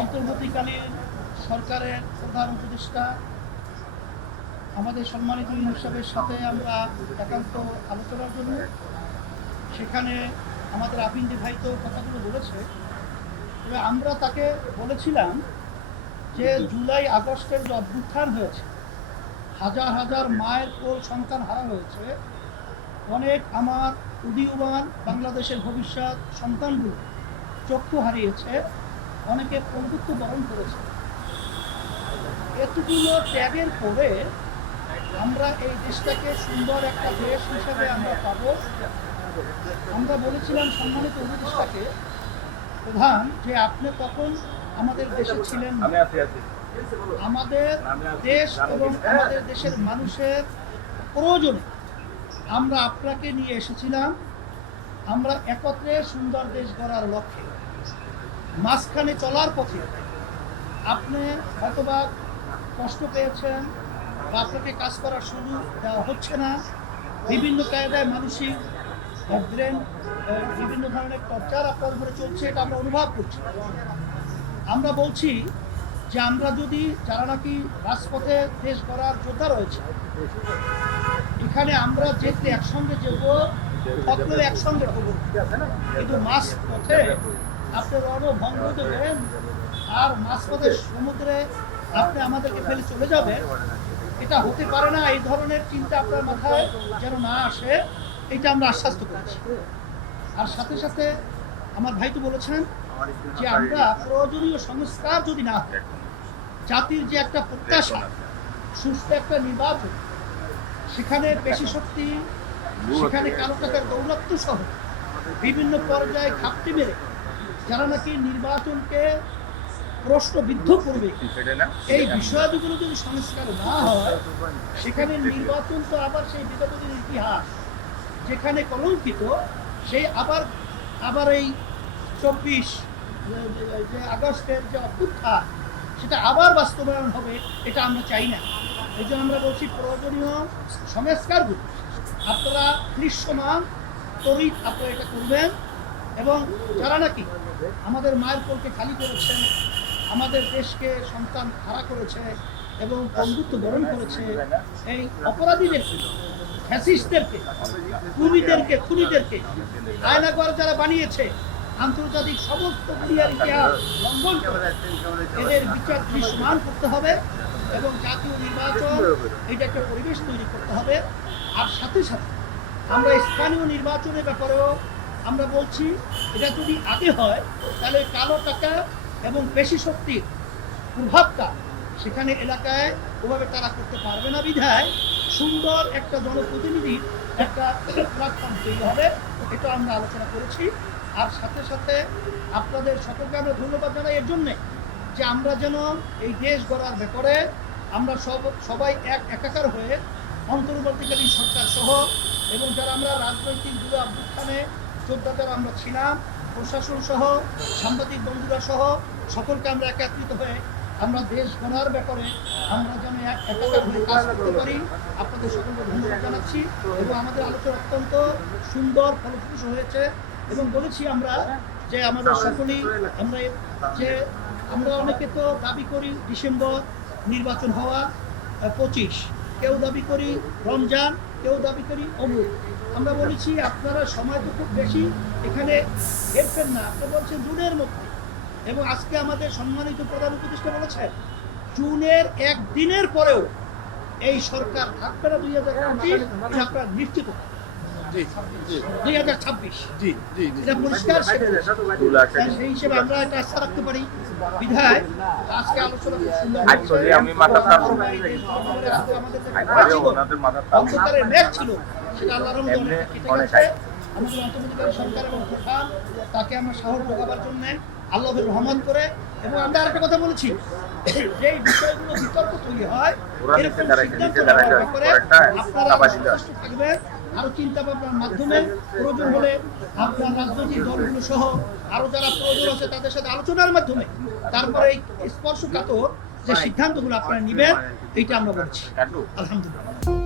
অন্তর্বর্তীকালীন সরকারের প্রধান উপদেষ্টা আমাদের সম্মানিত ইউনূস সাহেবের সাথে আমরা একান্ত আলোচনার জন্য সেখানে আমাদের আফিন্দি ভাই তো কথাগুলো বলেছে। তবে আমরা তাকে বলেছিলাম যে জুলাই আগস্টের যে অভ্যুত্থান হয়েছে, হাজার হাজার মায়ের কোল সন্তান হারা হয়েছে, অনেক আমার উদীয়মান বাংলাদেশের ভবিষ্যৎ সন্তানগুলো চক্ষু হারিয়েছে, অনেকে পঙ্গুত্ব বরণ করেছে। এতগুলো ত্যাগের পরে আমরা এই দেশটাকে সুন্দর একটা দেশ হিসেবে আমরা পাব। আমরা বলেছিলাম সম্মানিত উপদেষ্টাকে প্রধান যে আপনি তখন আমাদের দেশে ছিলেন, আমাদের দেশ এবং আমাদের দেশের মানুষের প্রয়োজনে আমরা আপনাকে নিয়ে এসেছিলাম। আমরা একত্রে সুন্দর দেশ গড়ার লক্ষ্যে মাঝখানে চলার পথে আপনি হয়তোবা কষ্ট পেয়েছেন বা আপনাকে কাজ করার সুযোগ দেওয়া হচ্ছে না, বিভিন্ন কায়দায় মানসিক ব্রেন বিভিন্ন ধরনের টর্চার আপনার উপরে চলছে, এটা আমরা অনুভব করছি। আমরা বলছি যে আমরা যদি যারা নাকি রাজপথে দেশ গড়ার যোদ্ধা রয়েছে এখানে আমরা যেতে একসঙ্গে যাব, সকলে একসঙ্গে হবো, কিন্তু মাঝ পথে আপনি রণভঙ্গ দেবেন আর মাঝপথের সমুদ্রে আপনি আমাদেরকে ফেলে চলে যাবেন, এটা হতে পারে না। এই ধরনের চিন্তা আপনার মাথায় যেন না আসে, এটা আমরা আশ্বাস করেছি। আর সাথে সাথে আমার ভাই তো বলেছেন যে আমরা প্রয়োজনীয় সংস্কার যদি না হয়, জাতির যে একটা প্রত্যাশা সুস্থ একটা নির্বাচন, সেখানে পেশি শক্তি, সেখানে কালো টাকার দৌরাত্ম্য সহ বিভিন্ন পর্যায়ে ঘাপটি মেরে যারা নাকি নির্বাচনকে প্রশ্নবিদ্ধ করবে, এই বিষয়গুলো যদি সংস্কার না হয়, সেখানে নির্বাচন তো আবার সেই বিগত দিনের ইতিহাস যেখানে কলঙ্কিত, সেই আবার এই 24 যে আগস্টের যে অভ্যুত্থান সেটা আবার বাস্তবায়ন হবে, এটা আমরা চাই না। এই জন্য আমরা বলছি প্রয়োজনীয় সংস্কারগুলো আপনারা দৃশ্যমান তড়িৎ আপনারা এটা করবেন। এবং যারা নাকি আমাদের মায়ের কোলকে খালি করেছে, আমাদের দেশকে সন্তান হারা করেছে এবং বন্ধুত্ব বরণ করেছে, এই অপরাধীদেরকে, ফ্যাসিস্টদেরকে, খুনিদেরকে আয়নাঘর যারা বানিয়েছে, আন্তর্জাতিক সমস্ত ক্রিয়ার ইতিহাস লঙ্ঘন করে এদের বিচার দৃশ্যমান করতে হবে এবং জাতীয় নির্বাচন এটা একটা পরিবেশ তৈরি করতে হবে। আর সাথে সাথে আমরা স্থানীয় নির্বাচনের ব্যাপারেও আমরা বলছি এটা যদি আগে হয় তাহলে কালো টাকা এবং পেশি শক্তির প্রভাবটা সেখানে এলাকায় ওভাবে তারা করতে পারবে না, বিধায় সুন্দর একটা জনপ্রতিনিধির একটা প্ল্যাটফর্ম তৈরি হবে, এটা আমরা আলোচনা করেছি। আর সাথে সাথে আপনাদের সকলকে আমরা ধন্যবাদ জানাই এর জন্যে যে আমরা যেন এই দেশ গড়ার ব্যাপারে আমরা সবাই একাকার হয়ে অন্তর্বর্তীকালীন সরকার সহ এবং যারা আমরা রাজনৈতিক দূর অভ্যুত্থানে যোদ্ধা যারা আমরা ছিলাম, প্রশাসন সহ সাংবাদিক বন্ধুরা সহ সকলকে আমরা একত্রিত হয়ে আমরা দেশ গড়ার ব্যাপারে আমরা যেন একাকার হয়ে কাজ করতে পারি। আপনাদের সকলকে ধন্যবাদ জানাচ্ছি এবং আমাদের আলোচনা অত্যন্ত সুন্দর ফলপ্রসূ হয়েছে এবং বলেছি আমরা যে আমাদের সকলেই আমরা অনেকে তো দাবি করি ডিসেম্বর নির্বাচন হওয়া 25, কেউ দাবি করি রমজান, কেউ দাবি করি অমুক। আমরা বলেছি আপনারা সময় তো খুব বেশি এখানে হেরফের না, আপনি বলছেন জুনের মধ্যে। এবং আজকে আমাদের সম্মানিত প্রধান উপদেষ্টা বলেছেন জুনের একদিনের পরেও এই সরকার থাকবে না 2025, আপনারা নিশ্চিত 2026 এটা পরিষ্কার। সেই হিসেবে আমরা এটা আশা রাখতে পারি, বিধায় আজকে আলোচনা খুব সুন্দর অন্ধকারের মেঘ ছিল সেটা আল্লাহর রহমতে কেটে গেছে। আমাদের অন্তর্বর্তীকালীন সরকার এবং প্রধান তাকে আমরা সাহস যোগাবার জন্য আল্লাহর রহমত করে। এবং আমরা আরেকটা কথা বলেছি যে বিষয়গুলো বিতর্ক তৈরি হয় এরকম সিদ্ধান্ত নেওয়ার ব্যাপারে আপনারা সচেষ্ট থাকবেন। আরো চিন্তা ভাবনার মাধ্যমে প্রয়োজন হলে আপনার রাজনৈতিক দলগুলো সহ আরো যারা প্রয়োজন আছে তাদের সাথে আলোচনার মাধ্যমে তারপরে এই স্পর্শকাতর যে সিদ্ধান্তগুলো আপনারা নেবেন, এইটা আমরা বলছি। আলহামদুলিল্লাহ।